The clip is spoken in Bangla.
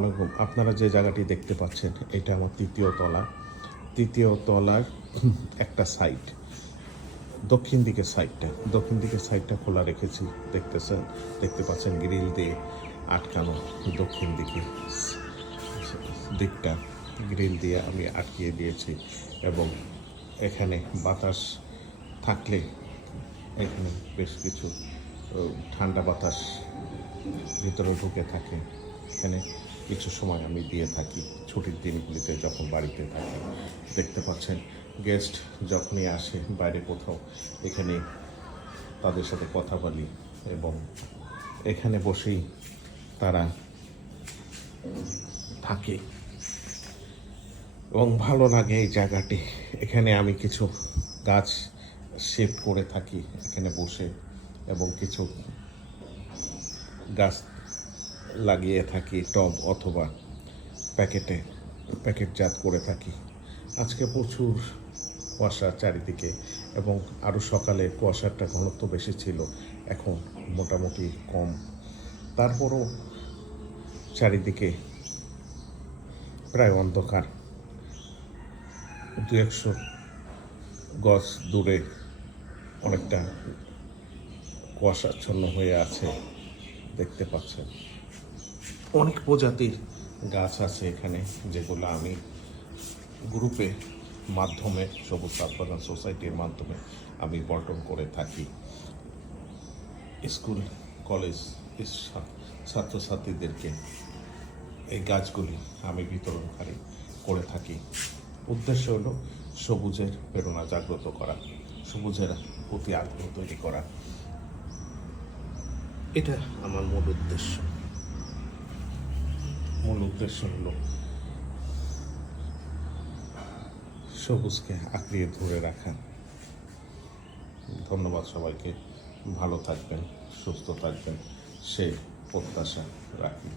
আলাইকুম। আপনারা যে জায়গাটি দেখতে পাচ্ছেন এটা আমার তৃতীয় তলার একটা সাইড। দক্ষিণ দিকের সাইডটা খোলা রেখেছি। দেখতে পাচ্ছেন গ্রিল দিয়ে আটকানো। দক্ষিণ দিকটা গ্রিল দিয়ে আমি আটকিয়ে দিয়েছি এবং এখানে বাতাস থাকলে এখানে বেশ কিছু ঠান্ডা বাতাস ভিতরে ঢুকে থাকে। এখানে কিছু সময় আমি দিয়ে থাকি ছুটির দিনগুলিতে যখন বাড়িতে থাকি। দেখতে পাচ্ছেন গেস্ট যখনই আসে বাইরে কোথাও, এখানে তাদের সাথে কথা বলি এবং এখানে বসেই তারা থাকে এবং ভালো লাগে এই জায়গাটি। এখানে আমি কিছু গাছ শেড করে থাকি এখানে বসে এবং কিছু গাছ লাগিয়ে থাকি টব অথবা প্যাকেটজাত করে থাকি। আজকে প্রচুর কুয়াশা চারিদিকে এবং আরও সকালে কুয়াশাটা ঘনত্ব বেশি ছিল, এখন মোটামুটি কম। তারপরও চারিদিকে প্রায় অন্ধকার। 200 গজ দূরে অনেকটা কুয়াশাচ্ছন্ন হয়ে আছে। দেখতে পাচ্ছেন অনেক প্রজাতির গাছ আছে এখানে, যেগুলো আমি গ্রুপে মাধ্যমে সবুজ সাতবাগান সোসাইটির মাধ্যমে আমি বন্টন করে থাকি। স্কুল কলেজ ছাত্রছাত্রীদেরকে এই গাছগুলি আমি বিতরণকারী করে থাকি। উদ্দেশ্য হলো সবুজের প্রেরণা জাগ্রত করা, সবুজের প্রতি আগ্রহ তৈরি করা। এটা আমার মূল উদ্দেশ্য হলো সবুজকে আঁকড়িয়ে ধরে রাখা। ধন্যবাদ সবাইকে। ভালো থাকবেন, সুস্থ থাকবেন সেই প্রত্যাশা রাখি।